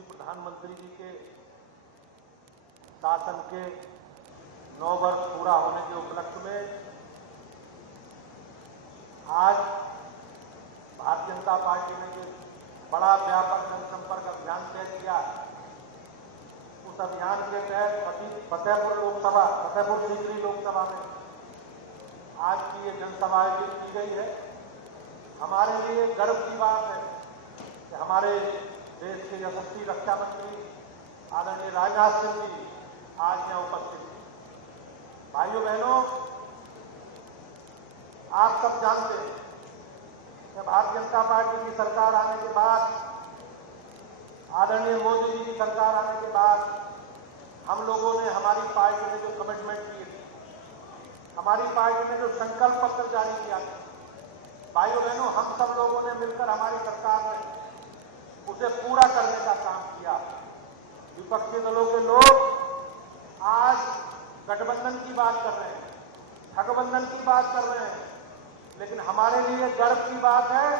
यशस्वी प्रधानमंत्री जी के शासन के 9 वर्ष पूरा होने के उपलक्ष्य में आज भारतीय जनता पार्टी ने जो बड़ा व्यापक जनसंपर्क अभियान तय किया, उस अभियान के तहत फतेहपुर सीकरी लोकसभा में आज की ये जनसभा आयोजित की गई है। हमारे लिए गर्व की बात है कि हमारे देश के यशस्वी रक्षा मंत्री आदरणीय राजनाथ सिंह जी आज यहाँ उपस्थित हैं। भाइयों बहनों, आप सब जानते हैं कि भारतीय जनता पार्टी की सरकार आने के बाद, आदरणीय मोदी जी की सरकार आने के बाद हम लोगों ने, हमारी पार्टी ने जो कमिटमेंट किए थे, हमारी पार्टी ने जो संकल्प पत्र जारी किया था, भाइयों बहनों, हम सब लोगों ने मिलकर हमारी सरकार ने उसे पूरा करने का काम किया। विपक्षी दलों के लोग आज गठबंधन की बात कर रहे हैं, ठगबंधन की बात कर रहे हैं, लेकिन हमारे लिए गर्व की बात है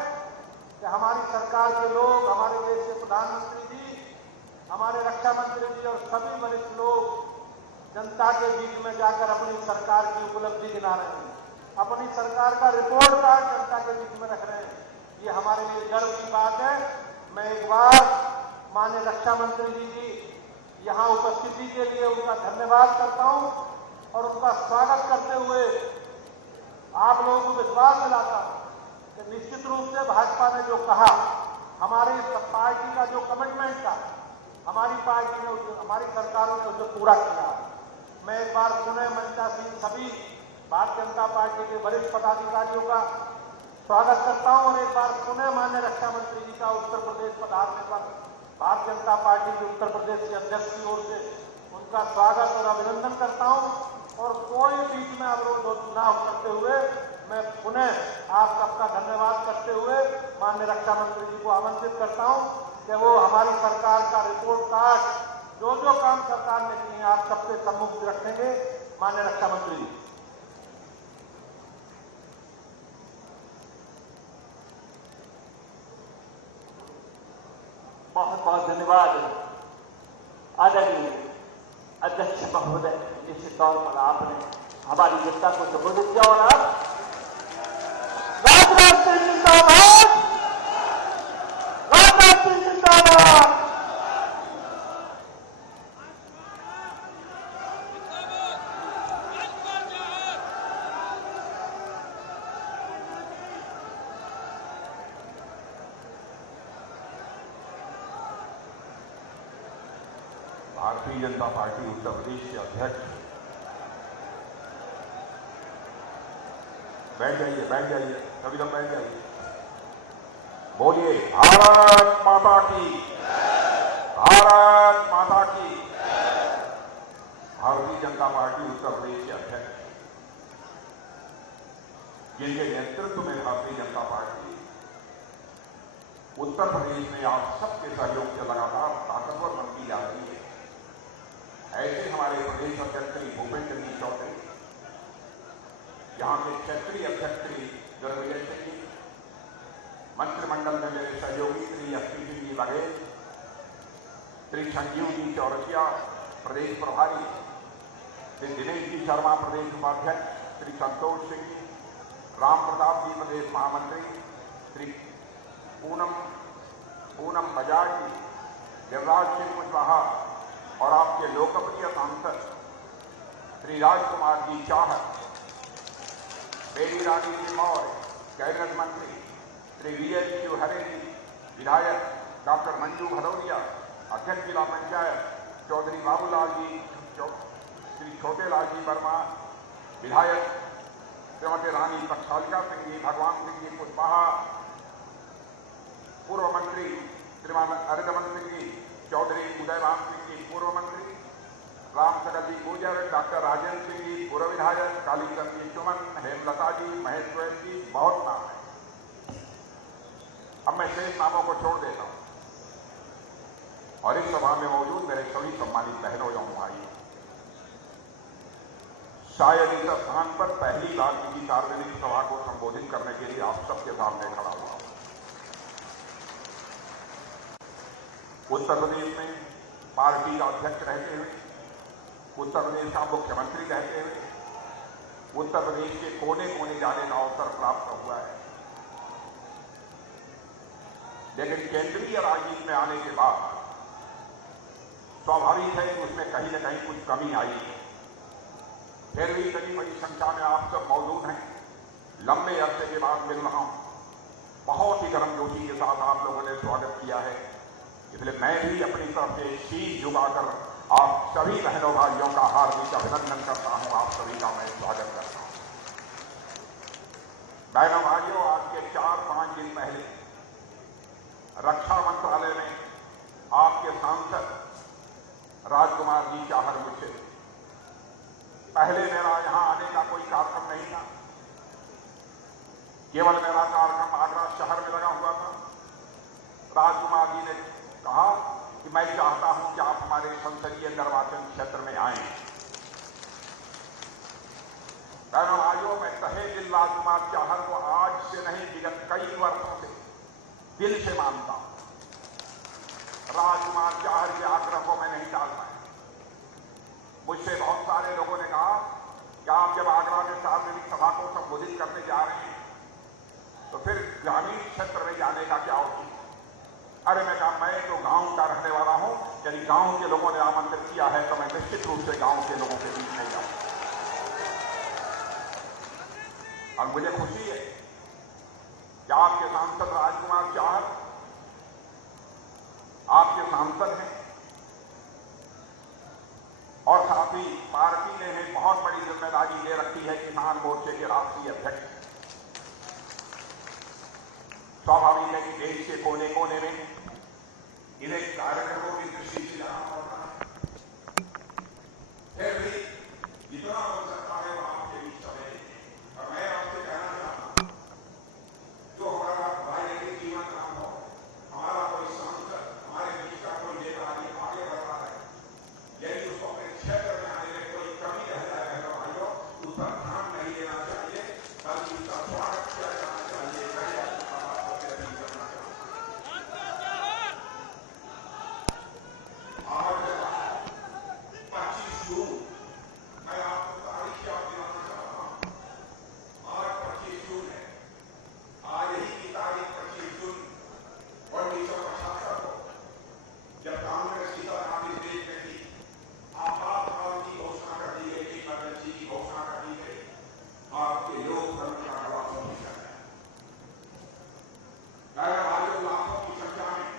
कि हमारी सरकार के लोग, हमारे देश के प्रधानमंत्री जी, हमारे रक्षा मंत्री जी और सभी वरिष्ठ लोग जनता के बीच में जाकर अपनी सरकार की उपलब्धि गिना रहे हैं, अपनी सरकार का रिपोर्ट कार्ड जनता के बीच में रख रहे हैं। ये हमारे लिए गर्व की बात है। मैं एक बार माननीय रक्षा मंत्री जी की यहाँ उपस्थिति के लिए उनका धन्यवाद करता हूँ और उनका स्वागत करते हुए आप लोगों को विश्वास दिलाता हूँ कि निश्चित रूप से भाजपा ने जो कहा, हमारी पार्टी का जो कमिटमेंट था, हमारी पार्टी ने, हमारी सरकारों ने उसे पूरा किया। मैं एक बार पुनः मंचासीन सभी भारतीय जनता पार्टी के वरिष्ठ पदाधिकारियों का स्वागत करता हूं और एक बार पुनः माननीय रक्षा मंत्री जी का उत्तर प्रदेश पधारने पर भारतीय जनता पार्टी के उत्तर प्रदेश के अध्यक्ष की ओर से उनका स्वागत और अभिनंदन करता हूं और कोई बीच में अवरोध न करते हुए मैं पुनः आप सबका धन्यवाद करते हुए माननीय रक्षा मंत्री जी को आमंत्रित करता हूं कि वो हमारी सरकार का रिपोर्ट कार्ड, जो जो काम सरकार ने किए, आप सबके सम्मुख रखेंगे। माननीय रक्षा मंत्री जी। बहुत बहुत धन्यवाद आदरणीय अध्यक्ष महोदय। निश्चित तौर पर आपने हमारी जनता को संबोधित किया और आप राजनाथ सिंह जिंदाबाद, राजनाथ सिंह जिंदाबाद। भारतीय जनता पार्टी उत्तर प्रदेश के अध्यक्ष, बैठ जाइए, सभी लोग बैठ जाइए। बोलिए भारत माता की, भारत माता की। भारतीय जनता पार्टी उत्तर प्रदेश के अध्यक्ष, जिनके नेतृत्व में भारतीय जनता पार्टी उत्तर प्रदेश में आप सबके सहयोग से लगातार ताकतवर बनती जा रही है, ऐसे हमारे प्रदेश अध्यक्ष श्री भूपेंद्र जी चौधरी, यहाँ के क्षेत्रीय अध्यक्ष श्री गुरविजय सिंह जी, मंत्रिमंडल में मेरे सहयोगी श्री एसपी सिंह जी बघेल, श्री संजीव जी चौरसिया प्रदेश प्रभारी, श्री दिनेश जी शर्मा प्रदेश उपाध्यक्ष, श्री संतोष सिंह जी, राम प्रताप जी प्रदेश महामंत्री, श्री पूनम बजाज जी, देवराज सिंह कुशवाहा और आपके लोकप्रिय सांसद श्री राजकुमार जी चाहत, बेबी रानी जी मौर्य, कैबिनेट मंत्री श्री वीएस शिवहरे जी, विधायक डॉक्टर मंजू भदौरिया, अध्यक्ष जिला पंचायत चौधरी बाबूलाल जी, श्री छोटेलाल जी वर्मा, विधायक श्रीमती रानी प्रक्षालिका सिंह जी, भगवान सिंह जी कुशवाहा, पूर्व मंत्री श्रीमान अर्जमन सिंह जी, चौधरी उदयराम सिंह जी पूर्व मंत्री, राम सकल जी गुर्जर, डॉक्टर राजेंद्र सिंह जी पूर्व विधायक, कालीचंद जी सुमन, हेमलता जी, महेश गोयल जी, बहुत नाम है। अब मैं शेष नामों को छोड़ देता हूं और इस सभा में मौजूद मेरे सभी सम्मानित बहनों एवं भाइयों, शायद इस स्थान पर पहली बार किसी सार्वजनिक सभा को संबोधित करने के लिए आप सबके सामने खड़ा हुआ। उत्तर प्रदेश में पार्टी का अध्यक्ष रहते हुए, उत्तर प्रदेश का मुख्यमंत्री रहते हुए उत्तर प्रदेश के कोने कोने जाने का अवसर प्राप्त हुआ है। लेकिन केंद्रीय राजनीति में आने के बाद स्वाभाविक है कि उसमें कहीं न कहीं कुछ कमी आई है। फिर भी इतनी बड़ी संख्या में आप सब मौजूद हैं। लंबे अरसे के बाद मिल रहा हूं। बहुत ही गर्मजोशी के साथ आप लोगों ने स्वागत किया है, इसलिए मैं भी अपनी तरफ से शीश झुकाकर आप सभी बहनों भाइयों का हार्दिक अभिनंदन करता हूं। आप सभी का मैं स्वागत करता हूं। बहनों भाइयों, आज के 4-5 दिन पहले रक्षा मंत्रालय में आपके सांसद राजकुमार जी चाहर मुझसे, पहले मेरा यहां आने का कोई कार्यक्रम नहीं था, केवल मेरा कार्यक्रम आगरा शहर में लगा हुआ था। राजकुमार जी ने कहा कि मैं चाहता हूं कि आप हमारे संसदीय निर्वाचन क्षेत्र में आएं। बहनों भाइयों, मैं तहे दिल राजकुमार चाहर को आज से नहीं, विगत कई वर्षों से दिल से मानता हूं। राजकुमार चाहर के आग्रह को मैं नहीं टाल पाया। मुझसे बहुत सारे लोगों ने कहा कि आप जब आगरा में सार्वजनिक सभा को संबोधित करने जा रहे हैं तो फिर ग्रामीण क्षेत्र में जाने का क्या औचित्य? अरे मैं कहा, मैं तो गांव का रहने वाला हूं, यदि गांव के लोगों ने आमंत्रित किया है तो मैं निश्चित रूप से गांव के लोगों के बीच में जाऊं। और मुझे खुशी है कि आपके सांसद राजकुमार चाहर आपके सांसद हैं और साथ ही पार्टी ने एक बहुत बड़ी जिम्मेदारी ले रखी है, किसान मोर्चे के राष्ट्रीय अध्यक्ष। स्वाभाविक है कि देश के कोने कोने में इन्हें कार्यक्रमों की दृष्टि से जाना पड़ता है। फिर भी जितना हो सकता है वो आपके बीच समय, और मैं आपसे कहना चाहता हूं, जो हमारा भाई के जीवन काम हो, हमारा कोई सांसद, हमारे बीच का कोई नेता आगे बढ़ रहा है, यदि उसको अपने क्षेत्र में आने में कोई कमी रह जाए, बहनों भाइयों, उस पर ध्यान नहीं देना चाहिए, बल्कि उसका स्वागत किया जाना चाहिए। आज 25 जून, मैं आपको तारीख याद दिलाना चाहता हूं। आज 25 जून है। आज ही की तारीख 25 जून 1975 को, जब कांग्रेस की सरकार इस देश में थी, आपातकाल की घोषणा कर दी गई, इमरजेंसी की घोषणा कर दी गई, आपके लोकतंत्र का गला सूख गया। लाखों की संख्या में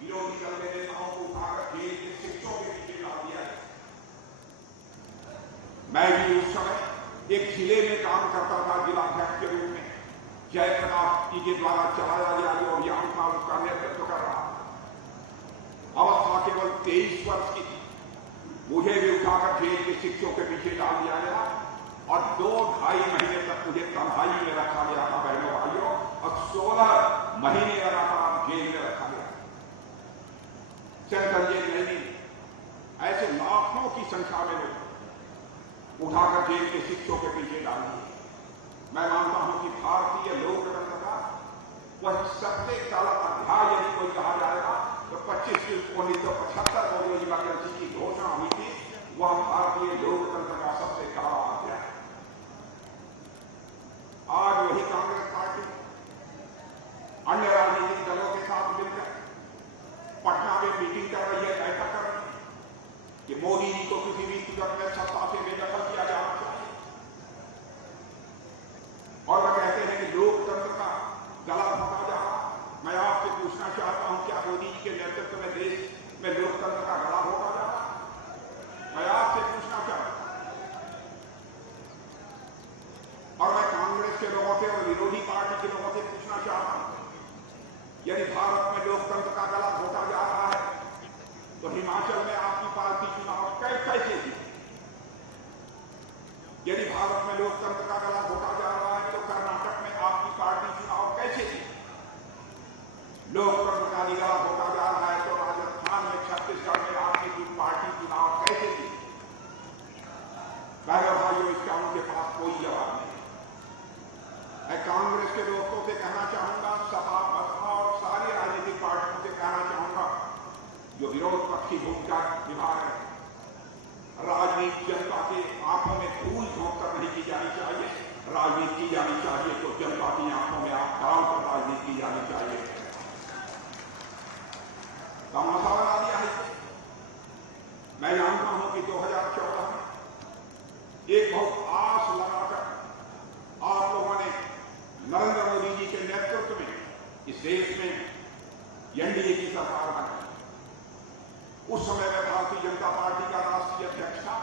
विरोधी दल के नेताओं को उठाकर जेल के शिक्षकों के पीछे डाल दिया है। मैं भी उस समय एक जिले में काम करता था, जिलाध्यक्ष के रूप में। जयप्रकाश जी के द्वारा चलाया गया जो अभियान था, उसका नेतृत्व कर रहा था। अवस्था केवल 23 वर्ष की थी। मुझे भी उठाकर जेल के शिक्षकों के पीछे डाल दिया गया और 2-2.5 महीने तक मुझे तन्हाई में रखा गया था, बहनों भाइयों, और 16 महीने लगातार जेल में रखा गया। सेंट्रल जेल नहीं, ऐसे लाखों की संख्या में लोग उठाकर जेल के शिक्षकों के पीछे डाल दिए। मैं मानता हूं कि भारतीय लोकतंत्र का वह सबसे काला अध्याय यदि कोई कहा जाएगा तो 25 जून 1975 को जो इमरजेंसी की घोषणा हुई थी, वह भारतीय लोकतंत्र का सबसे काला अध्याय। आज वही कांग्रेस पार्टी अन्य राजनीतिक दलों के साथ मिलकर पटना में मीटिंग कर रही है, बैठक कर रही है कि मोदी जी को किसी भी सूरत में सत्ता से बेदखल किया जाना चाहिए। और वह कहते हैं कि लोकतंत्र का गला घोटा जा रहा। मैं आपसे पूछना चाहता हूं, क्या मोदी जी के नेतृत्व में देश में लोकतंत्र का गला घोटा जा रहा? मैं आपसे पूछना चाहता हूं, और मैं कांग्रेस के लोगों से और विरोधी पार्टी के लोगों से पूछना चाहता हूं, यदि भारत में लोकतंत्र का गला घोटा जा रहा है तो हिमाचल में आपकी पार्टी चुनाव कैसे जीती? यदि भारत में लोकतंत्र का गला घोटा जा रहा है तो कर्नाटक में आपकी पार्टी चुनाव कैसे जीती? लोकतंत्र का गला घोटा जा रहा है तो राजस्थान में, छत्तीसगढ़ में आपकी पार्टी चुनाव कैसे जीती? बहनों भाइयों, इसका उनके पास कोई जवाब नहीं। मैं कांग्रेस के दोस्तों से कहना चाहूंगा, सपा, बसपा और सारी राजनीतिक पार्टियों से कहना चाहूंगा मुख्य भूमिका निभा रहे हैं। राजनीति जनता के आंखों में धूल झोंक कर नहीं की जानी चाहिए। राजनीति की जानी चाहिए तो जनता की आंखों में आंख डालकर राजनीति की जानी चाहिए। तमाशा बना दिया है। मैं जानता हूं कि 2014 में एक बहुत आस लगाकर आप लोगों ने नरेंद्र मोदी जी के नेतृत्व में इस देश में एनडीए की सरकार बनाई। उस समय में भारतीय जनता पार्टी का राष्ट्रीय अध्यक्ष था।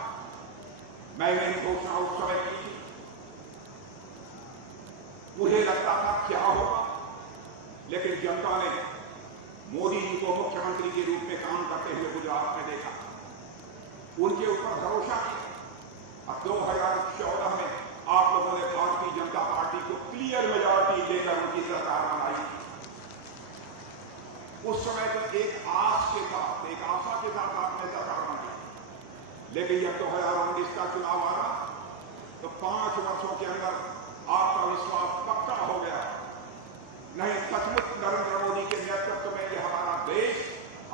मैंने घोषणा उस समय की थी। मुझे लगता था क्या होगा, लेकिन जनता ने मोदी जी को मुख्यमंत्री के रूप में काम करते हुए गुजरात में देखा, उनके ऊपर भरोसा किया। अब 2014 में आप लोगों ने भारतीय जनता पार्टी को क्लियर मेजॉरिटी देकर उनकी सरकार बनाई। उस समय तो एक आस के साथ, एक आशा के साथ आपने सरकार बनाई, लेकिन जब 2019 का चुनाव आ रहा तो 5 वर्षों के अंदर आपका विश्वास पक्का हो गया। नहीं, सचमुच नरेंद्र मोदी के नेतृत्व में यह हमारा देश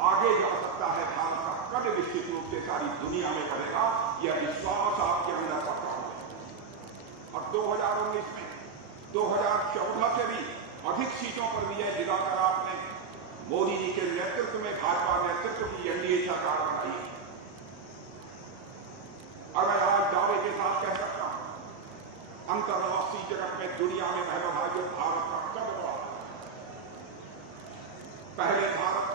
आगे जा सकता है। भारत का कद निश्चित रूप से सारी दुनिया में बढ़ेगा, यह विश्वास आपके अंदर पक्का हो गया। और 2019 में 2014 से भी अधिक सीटों पर विजय दिलाकर आपने मोदी जी के नेतृत्व में भाजपा नेतृत्व की एनडीए सरकार बनाई। और मैं आज दावे के साथ कह सकता हूं, अंतर्राष्ट्रीय जगत में, दुनिया में बहनों भाइयों, भारत का कद बढ़ा। पहले भारत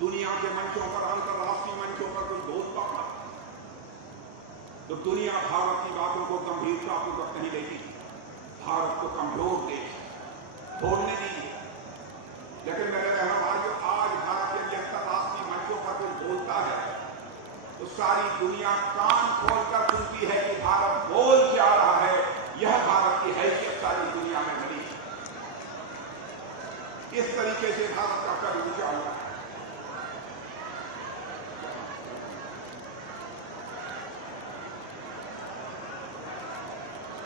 दुनिया के मंचों पर, अंतर्राष्ट्रीय मंचों पर कुछ बोलता था तो दुनिया भारत की बातों को गंभीरतापूर्वक नहीं लेती। भारत को कमजोर देश बोलने दीजिए। लेकिन मेरे बहनों भाइयों, आज भारत के अंतर्राष्ट्रीय मंचों पर कुछ बोलता है तो सारी दुनिया कान खोलकर सुनती है कि भारत बोल क्या रहा है। यह भारत की हैसियत सारी दुनिया में बनी। इस तरीके से भारत का कद ऊंचा हुआ है।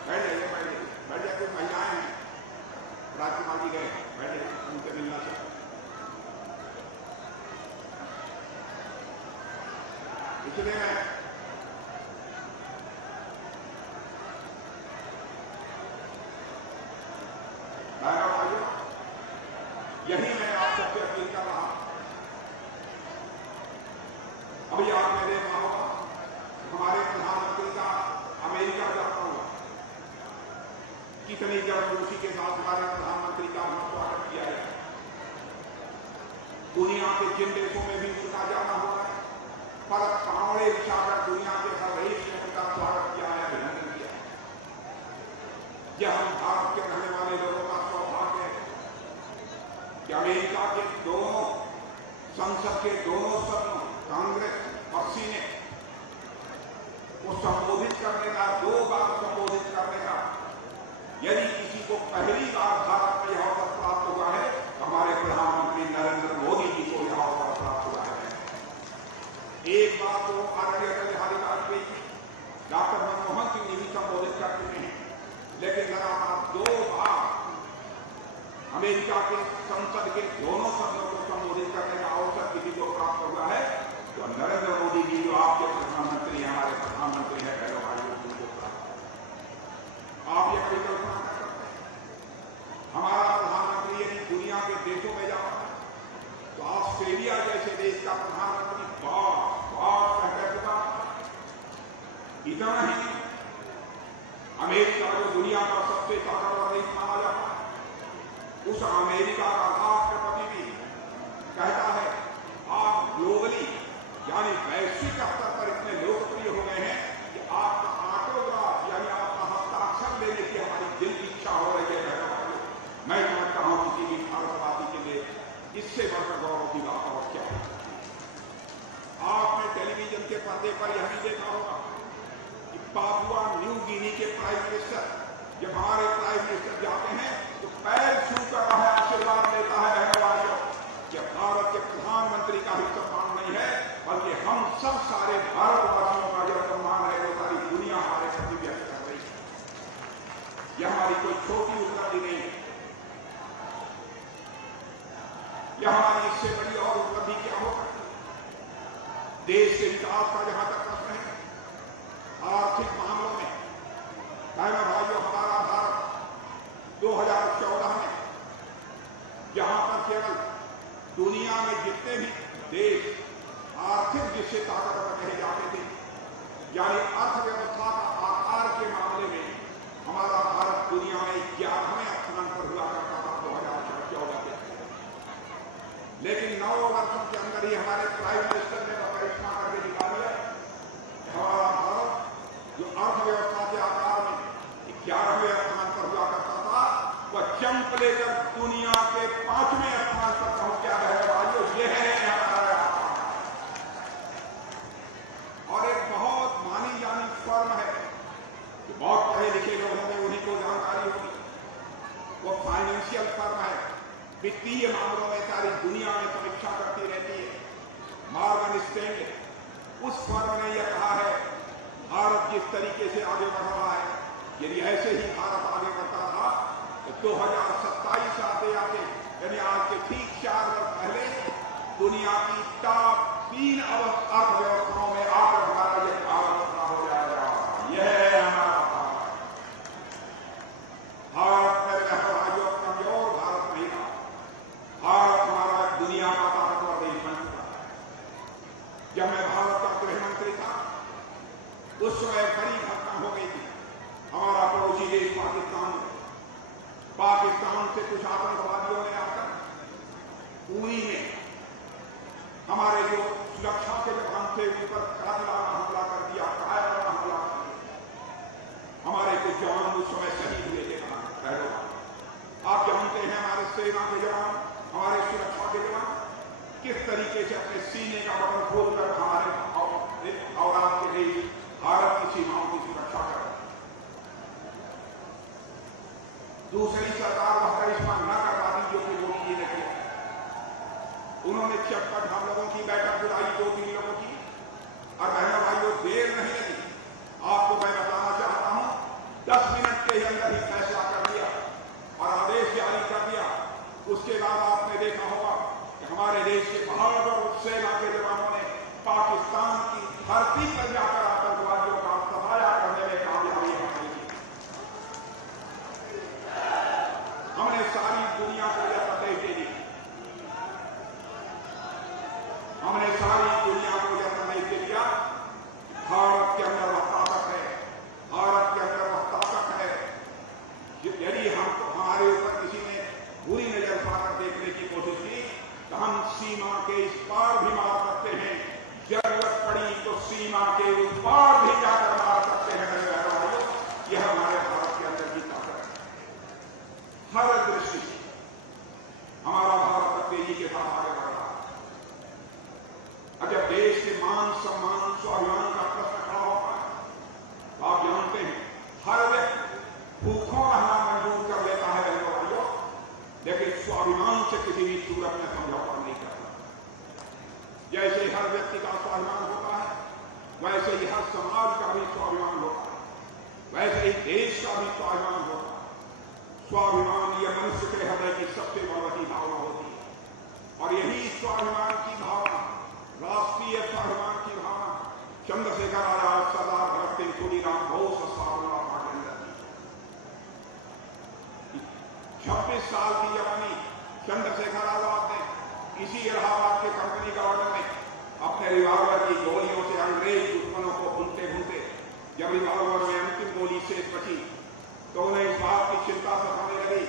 बैठ जाइए, कुछ महिलाएं हैं, राज्यपाल जी गए, बैठे, उनसे मिलना चाहिए। इसलिए भाइयों, यही मैं आप सबसे अपील कर रहा हूं। अभी आपने देखा होगा हमारे प्रधानमंत्री का अमेरिका जाता हुआ कितनी गर्मजोशी के साथ हमारे प्रधानमंत्री का स्वागत किया है। दुनिया के जिन देशों में भी उनका जाना हुआ है, पर कांवड़े बिछाकर दुनिया के हर देश ने उनका स्वागत किया है, अभिनंदन किया है। यह हम भारत के रहने वाले लोगों का सौभाग्य है कि अमेरिका के दोनों संसद के दोनों सदनों, कांग्रेस और सीनेट को संबोधित करने का, 2 बार संबोधित करने का, यदि किसी को पहली बार भारत में यह अवसर प्राप्त हुआ है तो हमारे प्रधानमंत्री नरेंद्र मोदी जी को यह अवसर प्राप्त हुआ है। एक बार तो आदरणीय अटल बिहारी वाजपेयी जी, डॉक्टर मनमोहन सिंह जी भी संबोधित कर चुके हैं, लेकिन लगातार 2 बार अमेरिका के संसद के दोनों सदनों को संबोधित करने का अवसर किसी को प्राप्त हुआ है तो नरेंद्र मोदी जी जो आपके प्रधानमंत्री, हमारे प्रधानमंत्री है, पहले भाइयों को प्राप्त। आप ये कभी कल्पना कर सकते हैं, हमारा प्रधानमंत्री यदि दुनिया के देशों में जाता है तो ऑस्ट्रेलिया जैसे देश का प्रधानमंत्री बात कहकर चुका। इतना ही अमेरिका जो दुनिया का सबसे ताकतवर देश माना जाता है, उस अमेरिका का राष्ट्रपति भी कहता है आप ग्लोबली यानी वैश्विक स्तर पर इतने लोकप्रिय हो गए हैं कि आपका ऑटोग्राफ यानी आपका हस्ताक्षर लेने की हमारी दिल की इच्छा हो रही है। मैं समझता हूं किसी भी भारतवासी के लिए इससे बढ़कर गौरव की बात और क्या है। आपने टेलीविजन के पर्दे पर यह भी देखा होगा कि पापुआ न्यू गिनी के प्राइम मिनिस्टर, जब हमारे प्राइम मिनिस्टर जाते हैं तो पैर छूकर वह आशीर्वाद लेता है। बहनों, कि भारत के प्रधानमंत्री का ही सम्मान नहीं है, बल्कि हम सब सारे भारतवासियों का जो सम्मान है वो सारी दुनिया हमारे प्रति व्यक्त कर रही है। यह हमारी कोई छोटी उपलब्धि नहीं है। यह हमारी इससे बड़ी और उपलब्धि क्या हो सकती है? देश के विकास का जहां तक प्रश्न है, आर्थिक मामलों में बहनों भाइयों, हमारा भारत 2014 में जहां पर केवल दुनिया में जितने भी देश आर्थिक जिससे ताकतवर कहे जाते थे, यानी अर्थव्यवस्था का आकार के मामले में हमारा भारत दुनिया में 11वें स्थान पर हुआ करता था 2014 के। लेकिन 9 वर्षों के अंदर ही हमारे प्राइम मिनिस्टर ने करिश्मा करके दिखा दिया, हमारा भारत जो अर्थव्यवस्था के आकार में 11वें स्थान पर हुआ करता था, वह जंप लेकर दुनिया के 5वें स्थान पर पहुंच गया है भाइयों। यह है हमारा, और एक बहुत मानी जानी फर्म है, जो बहुत पढ़े लिखे लोग होंगे उन्हीं को जानकारी होगी, वो फाइनेंशियल फर्म है, वित्तीय मामलों में सारी दुनिया में समीक्षा करती रहती है, मॉर्गन स्टैनली। उस फर्म ने यह कहा है, भारत जिस तरीके से आगे बढ़ रहा है, यदि ऐसे ही भारत आगे बढ़ता था तो 2027 आते आते, यानी आज के ठीक 4 वर्ष पहले, दुनिया की टॉप 3 अर्थव्यवस्थाओं में आकर हमारा यह भारत हो जाएगा। यह है हमारा भारत में भाइयों, कमजोर भारत नहीं था, भारत हमारा दुनिया का ताकतवर देश बन चुका है। जब मैं भारत का गृह मंत्री था, उस समय बड़ी घटना हो गई थी। हमारा पड़ोसी देश पाकिस्तान से कुछ आतंकवादियों ने आकर उरी में हमारे जो सुरक्षा के जवान थे उन पर कातिलाना हमला कर दिया, कायराना हमला कर दिया। हमारे कुछ जवान उस समय शहीद हुए थे। आप जानते हैं हमारे सेना के जवान, हमारे सुरक्षा के जवान किस तरीके से अपने सीने का बटन खोलकर हमारे और आपके देश भारत की सीमाओं की सुरक्षा कर। दूसरी सरकार वह करिश्मा न कर पाती जो कि वो किए नहीं। उन्होंने चटपट हम लोगों की बैठक बुलाई 2-3 लोगों की, और बहनों भाइयों देर नहीं लगी। आपको मैं बताना चाहता हूं, 10 मिनट के अंदर ही फैसला कर दिया और आदेश जारी कर दिया। उसके बाद आपने देखा होगा कि हमारे देश के बहादुर सेना के जवानों ने पाकिस्तान की धरती पर जाकर आतंकवादियों का सफाया करने में कामयाबी हासिल की। हमने सारी दुनिया को यह सतह दे दी, हमने सारी दुनिया को यह सतह दे दिया, भारत के अंदर वह ताकत है, भारत के अंदर वह ताकत है। यदि हमको हमारे ऊपर किसी ने बुरी नजर पाकर देखने की कोशिश की तो हम सीमा के इस पार भी मार सकते हैं, जरूरत पड़ी तो सीमा के उस पार भी जाकर मार सकते हैं। यह हमारे भारत के अंदर की ताकत है। हर दृष्टि से हमारा भारत तेजी के साथ आगे बढ़ रहा है। और जब देश के मान सम्मान स्वाभिमान का प्रश्न खड़ा होता है तो आप जानते हैं हर व्यक्ति भूखों रहना मंजूर कर लेता है बहनों भाइयों, लेकिन स्वाभिमान से किसी भी सूरत में समझौता नहीं करता। जैसे हर व्यक्ति का स्वाभिमान होता है, वैसे ही हर समाज का भी स्वाभिमान होता है, वैसे ही देश का भी स्वाभिमान होता है। स्वाभिमान यह मनुष्य के हृदय की सबसे बड़ी भावना होती है, और यही स्वाभिमान की भावना, राष्ट्रीय स्वाभिमान की भावना चंद्रशेखर आजाद, सरदार भगत सिंह, खुदीराम बोस स्वाभिमान के अंदर थी। 26 साल की जवानी चंद्रशेखर आजाद ने इसी इलाहाबाद के कंपनी गवर्नर में अपने रिवॉल्वर की गोलियों से अंग्रेज दुश्मनों को भूनते भूनते जब रिवॉल्वर में अंतिम गोली शेष बची तो उन्हें इस बात की चिंता सताने लगी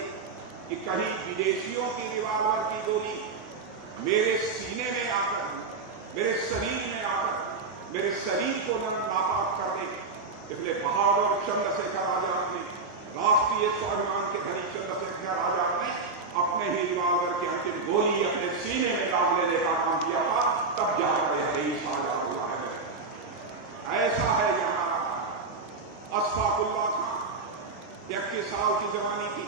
कि कहीं विदेशियों की रिवॉल्वर की गोली मेरे सीने में आकर, मेरे शरीर में आकर मेरे शरीर को नापाक कर दे। इसलिए बहादुर चंद्रशेखर आजाद ने, राष्ट्रीय स्वाभिमान के धनी चंद्रशेखर आजाद ने अपने ही रिवॉल्वर की अंतिम गोली अपने सीने में डाल लेने का काम किया था। तब जाकर यह देश आजाद हुआ है। ऐसा है यहाँ अशफाकुल्लाह खां 31 साल की जवानी थी।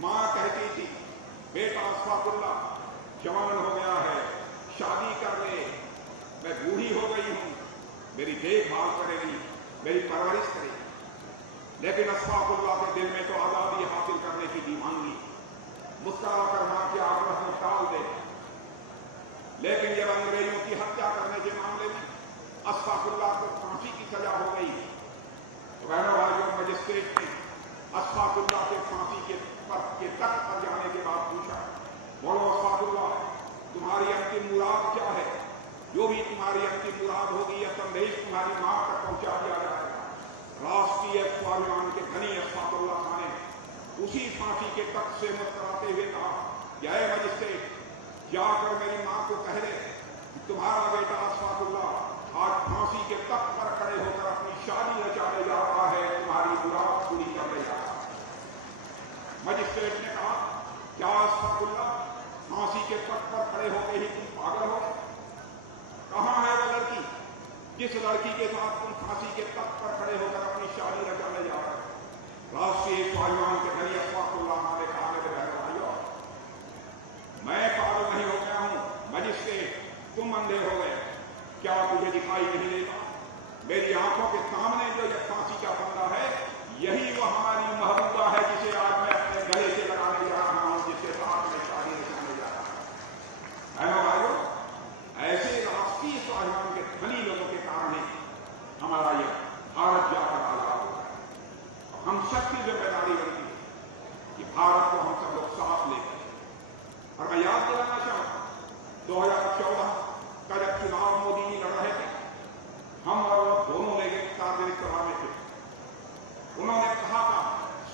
मां कहती थी, बेटा अशफाकुल्लाह जवान हो गया है, शादी कर ले, मैं बूढ़ी हो गई हूं, मेरी देखभाल करेगी, मेरी परवरिश करेगी। लेकिन अशफाकुल्लाह के दिल में तो आजादी हासिल करने की दीवानगी, मुस्कुराकर मां के आग्रह को टाल दे। लेकिन जब अंग्रेजों की हत्या करने के मामले में तुम्हारी अंतिम मुराद होगी, यह संदेश तुम्हारी मां तक पहुंचा दिया जाएगा। राष्ट्रीय स्वाभिमान के धनी अशफाकुल्लाह खान ने उसी फांसी के तख्त से मुस्कुराते हुए कहा, जय मजिस्ट्रेट, जाकर मेरी मां को कह दे कि तुम्हारा बेटा अशफाकुल्लाह आज फांसी के तख्त पर खड़े होकर अपनी शादी रचाने जा रहा है, तुम्हारी मुराद पूरी करने जा रहा है। मजिस्ट्रेट ने कहा, क्या अशफाकुल्लाह फांसी के तख्त पर खड़े होते ही तुम पागल हो? कहां है वो लड़की जिस लड़की के साथ तुम फांसी के तख्त पर खड़े होकर अपनी शादी रचाने जा रहे हो? राष्ट्रीय स्वाभिमान के धनी अशफाकुल्लाह खान ने कहा, मेरे बहन भाइयों, मैं पागल नहीं हो गया हूं, मजिस्ट्रेट तुम अंधे हो गए, क्या तुझे दिखाई नहीं देता? मेरी आंखों के सामने जो यह फांसी का फंदा है, यही वो हमारी महबूबा है जिसे आज मैं अपने गले से लगाने जा रहा हूं, जिसके साथ मैं शादी रचाने जा रहा हूं। भाइयों, ऐसे राष्ट्रीय स्वाभिमान के धनी लोगों के कारण ही हमारा यह भारत जाकर आजाद हो गया। हम सबकी जिम्मेदारी बनती है कि भारत को हम सब लोग साथ लेकर, और मैं याद दिलाना चाहूंगा 2014 का जब चुनाव मोदी जी लड़ रहे थे, हम और वो दोनों लेके सार्वजनिक सभा में थे। उन्होंने कहा था,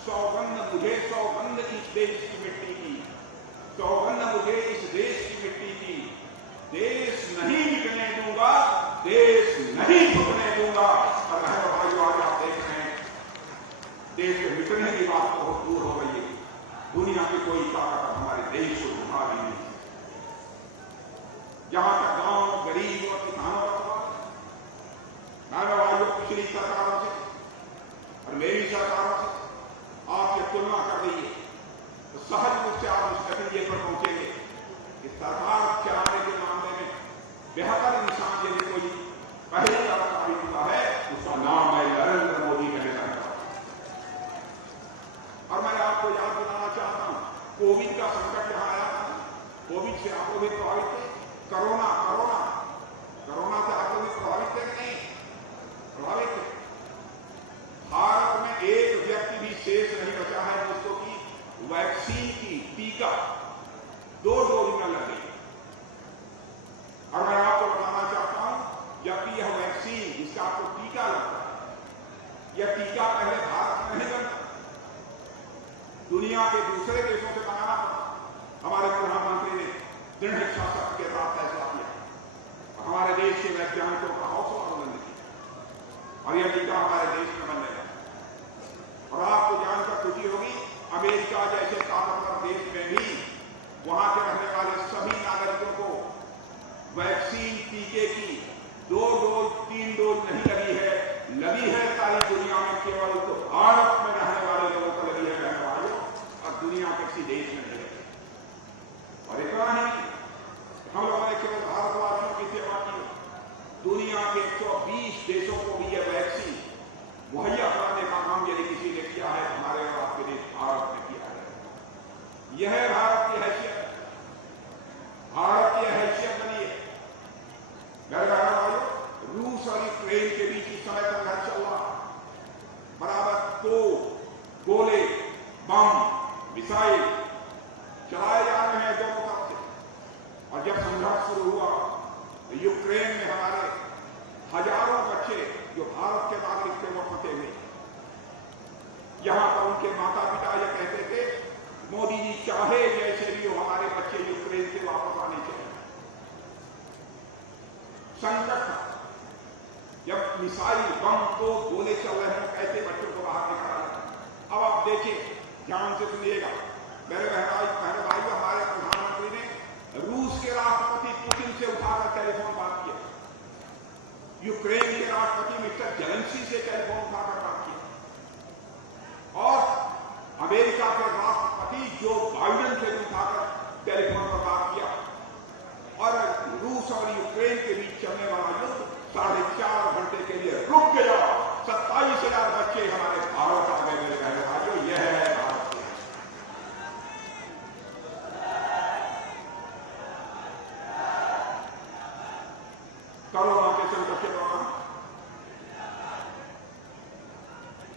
सौगंध मुझे, सौगंध इस देश की मिट्टी की, सौगंध मुझे इस देश की मिट्टी की, देश नहीं मिटने दूंगा, देश नहीं झुकने दूंगा। और भाइयों, आज आप देख रहे हैं देश के मिटने की बात बहुत दूर हो गई है। दुनिया की कोई ताकत हमारे देश को झुका नहीं है। जहां तक गांव, गरीब और किसानों का सवाल, भाइयों, पिछली सरकारों से और मेरी सरकारों से आप ये तुलना कर रही है तो सहज रूप से आप इस नतीजे पर पहुंचेंगे कि सरकार चलाने के मामले में बेहतर इंसान यदि कोई पहले साबित हुआ है, उसका नाम है नरेंद्र मोदी कहने का। और मैं आपको याद दिलाना चाहता हूं, कोविड का संकट यहां आया था, कोविड से आप लोग भी प्रभावित थे, कोरोना से आप लोग भी प्रभावित थे नहीं? प्रभावित थे। भारत में एक व्यक्ति भी शेष नहीं बचा है जिसको की वैक्सीन की टीका 2 डोज में लग गई। और मैं आपको बताना चाहता हूं, जबकि यह वैक्सीन जिसका आपको टीका लगता है, यह टीका पहले भारत में नहीं बनता, दुनिया के दूसरे देशों से बनाना पड़ा। हमारे प्रधानमंत्री ने दृढ़ इच्छा शक्ति के साथ फैसला किया, हमारे देश के वैज्ञानिकों का हौसला बुलंद किया, और यह टीका हमारे देश में बनने लगा। और आपको जानकर खुशी होगी, अमेरिका जैसे ताकतवर देश में भी वहां के रहने वाले सभी नागरिकों को वैक्सीन टीके की 2 डोज 3 डोज नहीं लगी है, लगी है सारी दुनिया में, केवल तो भारत में रहने वाले लोगों को लगी है बहन भाइयों, और दुनिया के किसी देश में नहीं लगी। और इतना ही हम लोगों ने केवल भारतवासियों की सेवा की, दुनिया के 120 देशों को भी यह वैक्सीन मुहैया कराने का काम यदि किसी ने किया है, हमारे और आपके देश भारत ने किया है। यह है भारत की हैसियत, भारत की हैसियत बनी है। मेरे भाइयों, रूस और यूक्रेन के बीच इस समय संघर्ष चल रहा, बराबर तो गोले, बम, मिसाइल चलाए जा रहे हैं दोनों तरफ से। और जब संघर्ष शुरू हुआ तो यूक्रेन में हमारे हजारों बच्चे जो भारत के नागरिक थे वो फंसे हुए। यहां पर उनके माता पिता यह कहते थे, मोदी जी चाहे जैसे भी हो हमारे बच्चे यूक्रेन से वापस आने चाहिए। संकट था, जब मिसाइल, बम, तो गोले चल रहे हैं, कैसे बच्चों को बाहर निकाला। अब आप देखिए, ध्यान से सुनिएगा मेरे भाइयों, हमारे प्रधानमंत्री ने रूस के राष्ट्रपति पुतिन से उठाकर टेलीफोन बात किया, यूक्रेन के राष्ट्रपति मिस्टर जेलेंस्की से टेलीफोन उठाकर बात किया, और अमेरिका के राष्ट्रपति जो बाइडेन से उठाकर टेलीफोन पर बात किया। और रूस और यूक्रेन के बीच चलने वाला युद्ध 4.5 घंटे के लिए रुक गया। 27,000 बच्चे हमारे भारत आ गए। मेरे बहन भाइयों, यह है भारत की। कोरोना के संकट के दौरान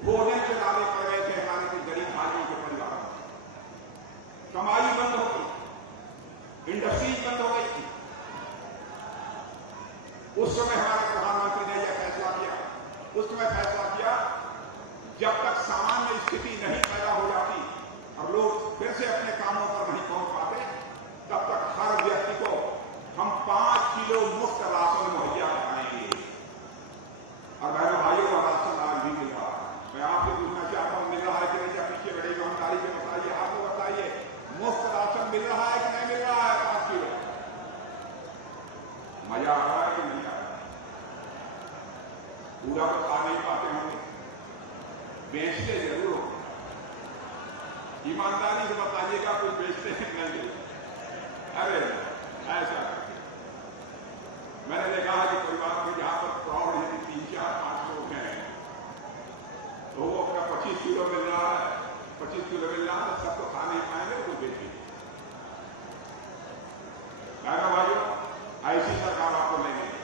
भोजन के दावे पड़ गए थे हमारे गरीब भाइयों के परिवार में, कमाई बंद हो गई, ईमानदारी से बताइएगा कोई बेचते हैं नहीं। अरे ऐसा मैंने देखा है कि परिवार में जहां पर प्रौढ़ यदि 3, 4, 5 लोग हैं तो वो अपना 25 किलो मिल रहा है, 25 किलो मिल रहा है, सबको खा नहीं पाएंगे तो बेचिए। भाइयों, ऐसी सरकार आपको नहीं मिली,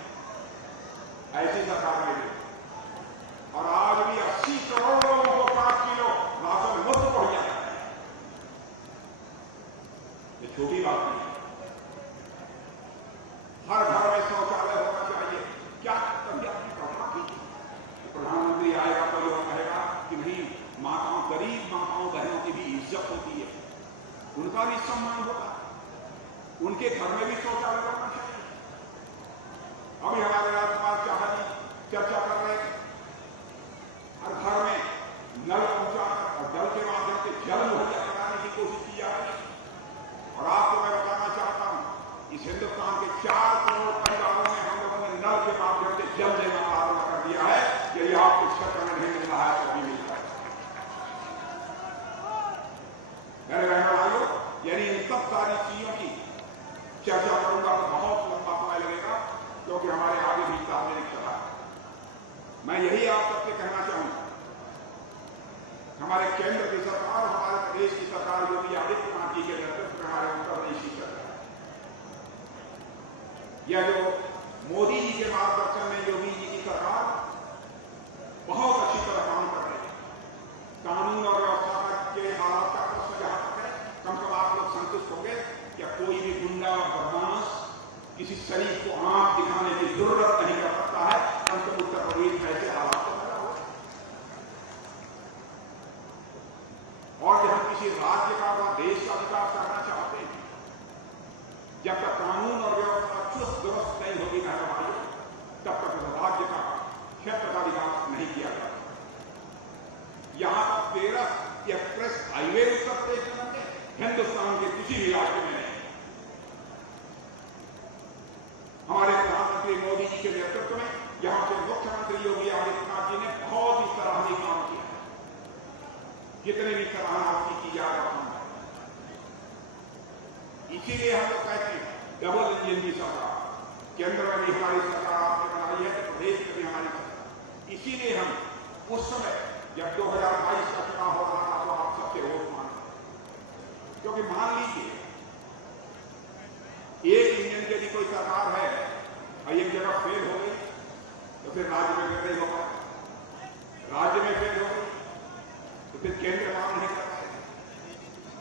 ऐसी सरकार नहीं मिली। और आज भी 80 करोड़ लोगों को 5 किलो राशन मुफ्त पहुंच जाता है। ये छोटी बात नहीं है। हर घर में शौचालय होना चाहिए। क्या तबियत की कल्पना की? प्रधानमंत्री आएगा तो यह कहेगा कि नहीं, माताओं, गरीब माताओं बहनों की भी इज्जत होती है, उनका भी सम्मान होगा, उनके घर में भी शौचालय होना चाहिए। अभी हमारे राज्यपाल चाहा जी चर्चा कर रहे हैं, हर घर में नल पहुंचाकर और जल के माध्यम से जल मुहैया कराने की कोशिश की जा रही है। और आपको मैं बताना चाहता हूं, इस हिंदुस्तान के 4 करोड़ परिवारों में हम लोगों ने नल के माध्यम से जल देना आरंभ कर दिया है। यदि आपको क्षेत्र में नहीं मिल रहा है तो भी मिल रहा है। मेरे बहनों भाइयों, यानी इन सब सारी चीजों की चर्चा करूंगा तो बहुत लंबा समय लगेगा, क्योंकि हमारे आगे भी सार्वजनिक सभा है। मैं यही आप सबसे कहना चाहूंगा, हमारे केंद्र की सरकार, हमारे प्रदेश की सरकार योगी आदित्यनाथ जी के नेतृत्व में हमारे उत्तर प्रदेश की सरकार, यह जो मोदी जी के मार्गदर्शन में योगी जी की सरकार बहुत अच्छी तरह काम कर रही है। कानून और व्यवस्था के हालात का प्रश्न जहां तक है, कम से कम आप लोग संतुष्ट होंगे कि कोई भी गुंडा और बदमाश किसी शरीफ को आंख दिखाने की जरूरत नहीं कर सकता है। कम से कम उत्तर प्रदेश में ऐसे हालात तो पैदा हो। और जब किसी राज्य का व देश का विकास करना चाहते हैं, जब तक कानून और व्यवस्था चुस्त दुरुस्त नहीं होगी भाइयों, तब तक राज्य का क्षेत्र का विकास नहीं किया जाता। यहां तक 13 एक्सप्रेस हाईवे उत्तर प्रदेश में बनते, हिंदुस्तान के किसी भी राज्य में नहीं। हमारे प्रधानमंत्री मोदी जी के नेतृत्व में यहां के मुख्यमंत्री योगी आदित्यनाथ जी ने बहुत ही सराहनीय काम किया। जितने भी सराहना की जा रहा है, इसीलिए हम लोग कहते हैं डबल इंजन की सरकार, केंद्र में भी हमारी सरकार आपने बनाई है, तो प्रदेश में भी हमारी सरकार। इसीलिए हम उस समय जब 2022 का चुनाव हो रहा था तो आप सबके वोट मांगे, क्योंकि मान लीजिए एक इंजन की यदि कोई सरकार है और एक जगह फेल हो गई तो फिर राज्य में फेल नहीं होगा, राज्य में फेल हो गई तो फिर केंद्र काम नहीं कर पाएगा।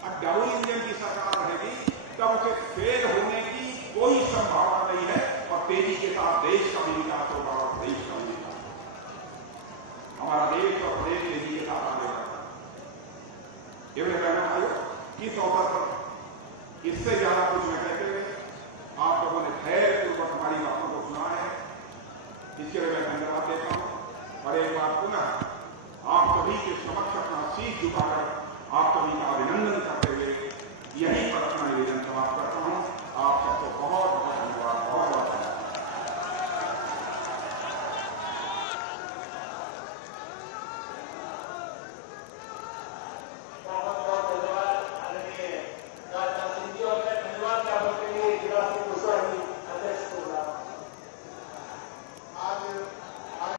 अब डबल इंजन की सरकार रहेगी तब उसे फेल होने की कोई संभावना नहीं है और तेजी के साथ देश का भी विकास होगा और देश का भी विकास, हमारा देश और प्रदेश तेजी के साथ आगे बढ़ेगा। ये मेरे कहना भाइयों, इस अवसर पर इससे ज्यादा कुछ मैं कहते हुए आप लोगों ने धैर्यपूर्वक हमारी बातों को सुना है, इसके लिए मैं धन्यवाद देता हूं। और एक बार पुनः आप सभी के समक्ष अपना शीश झुकाकर